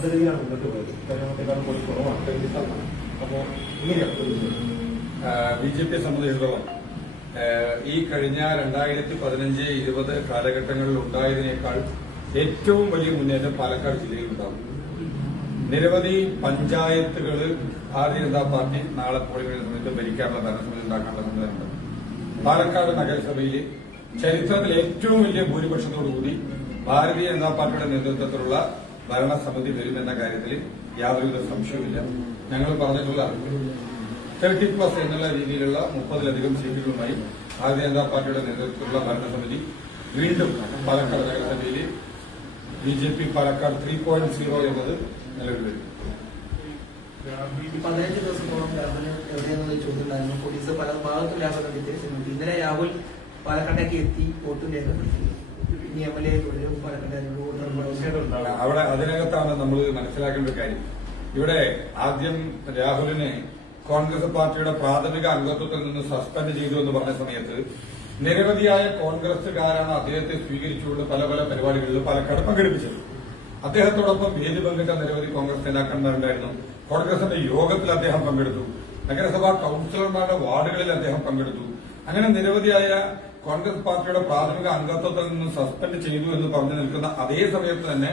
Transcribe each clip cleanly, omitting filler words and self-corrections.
മന്ദഗതിയിലാണ് മുന്നോട്ട് പോയത്. കഴിഞ്ഞ കൂടി കുറവാണ്. അപ്പോൾ ഇങ്ങനെയാണ് BJP സംബന്ധിച്ചിടത്തോളം ഈ കഴിഞ്ഞ 2015-20 കാലഘട്ടങ്ങളിൽ ഉണ്ടായതിനേക്കാൾ ഏറ്റവും വലിയ മുന്നേറ്റം പാലക്കാട് ജില്ലയിൽ ഉണ്ടാകും. നിരവധി പഞ്ചായത്തുകൾ ഭാരതീയ ജനതാ പാർട്ടി നാളെ പോളിംഗ് സമയത്ത് ഭരിക്കാനുള്ള ഭരണസമിതി ഉണ്ടാക്കാനുള്ള സംവിധാനമുണ്ട്. പാലക്കാട് നഗരസഭയിൽ ചരിത്രത്തിൽ ഏറ്റവും വലിയ ഭൂരിപക്ഷത്തോടുകൂടി ഭാരതീയ ജനതാ പാർട്ടിയുടെ നേതൃത്വത്തിലുള്ള ഭരണസമിതി വരുമെന്ന കാര്യത്തിൽ യാതൊരുവിധ സംശയവുമില്ല. ഞങ്ങൾ പറഞ്ഞിട്ടുള്ള 30+ എന്നുള്ള രീതിയിലുള്ള 30-ലധികം സീറ്റുകളുമായി ഭാരതീയ ജനതാ പാർട്ടിയുടെ നേതൃത്വത്തിലുള്ള ഭരണസമിതി വീണ്ടും പാലക്കാട് നഗരസഭയിൽ BJP പാലക്കാട് 3.0 എന്നത് നിലവിൽ വരും. 15 ദിവസത്തോളം രാഹുലിന് എവിടെയെന്നുള്ള ചോദ്യമുണ്ടായിരുന്നു. പോലീസ് പല ഭാഗത്തും രാഹുൽ കണ്ടെത്തി. ഇന്നലെ രാഹുൽ പാലക്കാട്ടേക്ക് എത്തി വോട്ടും രേഖപ്പെടുത്തി. ഇനി MLA തുടരും പാലക്കാട്. അവിടെ അതിനകത്താണ് നമ്മൾ മനസ്സിലാക്കേണ്ട ഒരു കാര്യം. ഇവിടെ ആദ്യം രാഹുലിനെ കോൺഗ്രസ് പാർട്ടിയുടെ പ്രാഥമിക അംഗത്വത്തിൽ നിന്ന് സസ്പെൻഡ് ചെയ്തു എന്ന് പറഞ്ഞ സമയത്ത് നിരവധിയായ കോൺഗ്രസുകാരാണ് അദ്ദേഹത്തെ സ്വീകരിച്ചുകൊണ്ട് പല പല പരിപാടികളിൽ പാലക്കാട് പങ്കെടുപ്പിച്ചത്. അദ്ദേഹത്തോടൊപ്പം വേദി പങ്കിട്ട നിരവധി കോൺഗ്രസ് നേതാക്കന്മാരുണ്ടായിരുന്നു. കോൺഗ്രസിന്റെ യോഗത്തിൽ അദ്ദേഹം പങ്കെടുത്തു. നഗരസഭാ കൌൺസിലർമാരുടെ വാർഡുകളിൽ അദ്ദേഹം പങ്കെടുത്തു. അങ്ങനെ നിരവധിയായ കോൺഗ്രസ് പാർട്ടിയുടെ പ്രാഥമിക അംഗത്വത്തിൽ നിന്ന് സസ്പെൻഡ് ചെയ്തു എന്ന് പറഞ്ഞു നിൽക്കുന്ന അതേ സമയത്ത് തന്നെ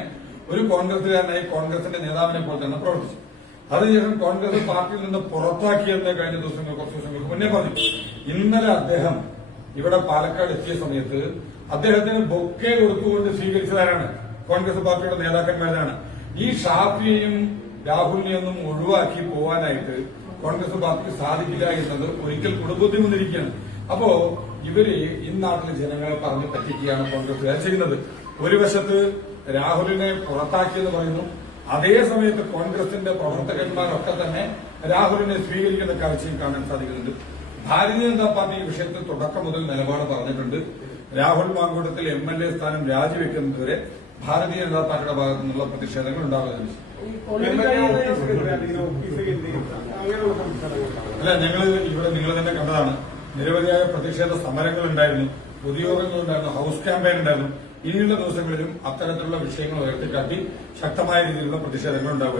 ഒരു കോൺഗ്രസുകാരനായി കോൺഗ്രസിന്റെ നേതാവിനെ പോലെ തന്നെ പ്രവർത്തിച്ചു. അതിനുശേഷം കോൺഗ്രസ് പാർട്ടിയിൽ നിന്ന് പുറത്താക്കിയെന്ന് കഴിഞ്ഞ കുറച്ച് ദിവസങ്ങൾക്ക് മുന്നേ പറഞ്ഞു. ഇന്നലെ അദ്ദേഹം ഇവിടെ പാലക്കാട് എത്തിയ സമയത്ത് അദ്ദേഹത്തിന് ബൊക്കെ കൊടുത്തുകൊണ്ട് സ്വീകരിച്ചതാരാണ്? കോൺഗ്രസ് പാർട്ടിയുടെ നേതാക്കന്മാരാണ്. ഈ ഷാഫിയെയും രാഹുലിനെയൊന്നും ഒഴിവാക്കി പോവാനായിട്ട് കോൺഗ്രസ് പാർട്ടിക്ക് സാധിക്കില്ല എന്നത് ഒരിക്കൽ കുടുംബത്തിൽ വന്നിരിക്കുകയാണ്. അപ്പോ ഇവര് ഇന്നാട്ടിലെ ജനങ്ങളെ പറഞ്ഞ് പറ്റിക്കുകയാണ് കോൺഗ്രസുകാർ ചെയ്യുന്നത്. ഒരു വശത്ത് രാഹുലിനെ പുറത്താക്കിയെന്ന് പറയുന്നു, അതേ സമയത്ത് കോൺഗ്രസിന്റെ പ്രവർത്തകന്മാരൊക്കെ തന്നെ രാഹുലിനെ സ്വീകരിക്കുന്ന കാഴ്ചയും കാണാൻ സാധിക്കുന്നുണ്ട്. ഭാരതീയ ജനതാ പാർട്ടി ഈ വിഷയത്തിൽ തുടക്കം മുതൽ നിലപാട് പറഞ്ഞിട്ടുണ്ട്. രാഹുൽ മാങ്കൂട്ടത്തിൽ MLA സ്ഥാനം രാജിവെക്കുന്നതുവരെ ഭാരതീയ ജനതാ പാർട്ടിയുടെ ഭാഗത്തു നിന്നുള്ള പ്രതിഷേധങ്ങൾ ഉണ്ടാകുന്നതിന് അല്ല, ഞങ്ങൾ ഇവിടെ നിങ്ങൾ തന്നെ കണ്ടതാണ്. നിരവധിയായ പ്രതിഷേധ സമരങ്ങൾ ഉണ്ടായിരുന്നു, പൊതുയോഗങ്ങൾ ഉണ്ടായിരുന്നു, ഹൌസ് ക്യാമ്പയിൻ ഉണ്ടായിരുന്നു. ഇനിയുള്ള ദിവസങ്ങളിലും അത്തരത്തിലുള്ള വിഷയങ്ങൾ ഉയർത്തിക്കാട്ടി ശക്തമായ രീതിയിലുള്ള പ്രതിഷേധങ്ങൾ ഉണ്ടാകും.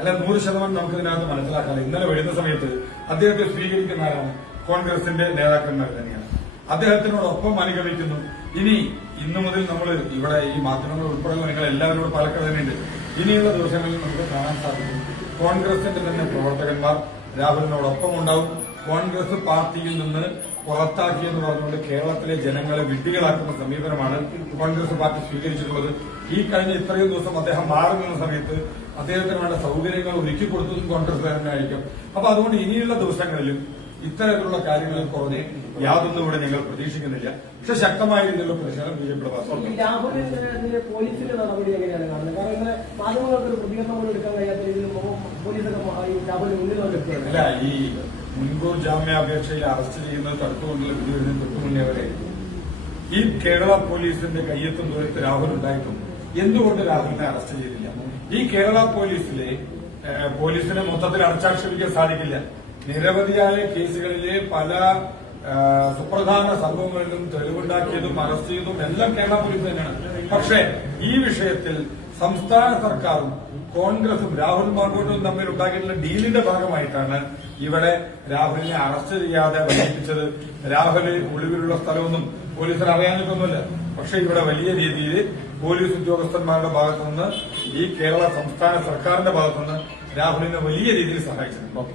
അല്ല, 100% നമുക്ക് ഇതിനകത്ത് മനസ്സിലാക്കാം. ഇന്നലെ വരുന്ന സമയത്ത് അദ്ദേഹത്തെ സ്വീകരിക്കുന്ന ആരാണ്? കോൺഗ്രസിന്റെ നേതാക്കന്മാർ തന്നെയാണ്. അദ്ദേഹത്തിനോടൊപ്പം അനുഗമിക്കുന്നു. ഇനി ഇന്നു മുതൽ നമ്മൾ ഇവിടെ ഈ മാധ്യമങ്ങൾ ഉൾപ്പെടെയുള്ള നിങ്ങൾ എല്ലാവരും പാലക്കാട് തന്നെയുണ്ട്. ഇനിയുള്ള ദിവസങ്ങളിൽ നമുക്ക് കാണാൻ സാധിക്കും കോൺഗ്രസിന്റെ തന്നെ പ്രവർത്തകന്മാർ രാഹുലിനോടൊപ്പം ഉണ്ടാവും. കോൺഗ്രസ് പാർട്ടിയിൽ നിന്ന് പുറത്താക്കിയെന്ന് പറഞ്ഞുകൊണ്ട് കേരളത്തിലെ ജനങ്ങളെ വിഡ്ഢികളാക്കുന്ന സമീപനമാണ് കോൺഗ്രസ് പാർട്ടി സ്വീകരിച്ചിട്ടുള്ളത്. ഈ കഴിഞ്ഞ ഇത്രയും ദിവസം അദ്ദേഹം മാറി നിന്ന സമയത്ത് അദ്ദേഹത്തിന് വേണ്ട സൌകര്യങ്ങൾ ഒരുക്കി കൊടുത്തതും കോൺഗ്രസ് തന്നെ ആയിരിക്കും. അപ്പൊ അതുകൊണ്ട് ഇനിയുള്ള ദിവസങ്ങളിലും ഇത്തരത്തിലുള്ള കാര്യങ്ങളിൽ കുറഞ്ഞ് യാതൊന്നും ഇവിടെ ഞങ്ങൾ പ്രതീക്ഷിക്കുന്നില്ല. പക്ഷെ ശക്തമായ രീതിയിലുള്ള പ്രതിഷേധം BJPയുടെ ഭാഗത്തുണ്ട്. പോലീസിന്റെ നടപടി എങ്ങനെയാണ് കാണുന്നത്? കാരണം ഇന്നലെ മാധ്യമങ്ങൾക്ക് ഒരു പ്രതികരണം പോലും എടുക്കാൻ കഴിയാത്ത രീതിയിൽ പോലീസൊക്കെ അല്ല, ഈ മുൻകൂർ ജാമ്യാപേക്ഷയിൽ അറസ്റ്റ് ചെയ്യുന്നത് തടുത്തുകൊണ്ടുള്ള വിധി വരുന്നതിന് തൊട്ടു മുന്നേ വരെ ഈ കേരള പോലീസിന്റെ കയ്യെത്തും ദൂരത്ത് രാഹുൽ ഉണ്ടായിട്ടും എന്തുകൊണ്ട് രാഹുലിനെ അറസ്റ്റ് ചെയ്തില്ല? ഈ കേരള പോലീസിനെ മൊത്തത്തിൽ അടച്ചാക്ഷേപിക്കാൻ സാധിക്കില്ല. നിരവധിയായ കേസുകളിലെ പല സുപ്രധാന സംഭവങ്ങളിലും തെളിവുണ്ടാക്കിയതും അറസ്റ്റ് ചെയ്തതും എല്ലാം കേരള പോലീസ് തന്നെയാണ്. പക്ഷേ ഈ വിഷയത്തിൽ സംസ്ഥാന സർക്കാരും കോൺഗ്രസും രാഹുൽ മാങ്കൂട്ടവും തമ്മിൽ ഉണ്ടാക്കിയിട്ടുള്ള ഡീലിന്റെ ഭാഗമായിട്ടാണ് ഇവിടെ രാഹുലിനെ അറസ്റ്റ് ചെയ്യാതെ വഹിപ്പിച്ചത്. രാഹുൽ ഒളിവിലുള്ള സ്ഥലമൊന്നും പോലീസിന് അറിയാനിട്ടൊന്നുമില്ല. പക്ഷെ ഇവിടെ വലിയ രീതിയിൽ പോലീസ് ഉദ്യോഗസ്ഥന്മാരുടെ ഭാഗത്തുനിന്ന് ഈ കേരള സംസ്ഥാന സർക്കാരിന്റെ ഭാഗത്തുനിന്ന് രാഹുലിനെ വലിയ രീതിയിൽ സഹായിച്ചിട്ടുണ്ട്.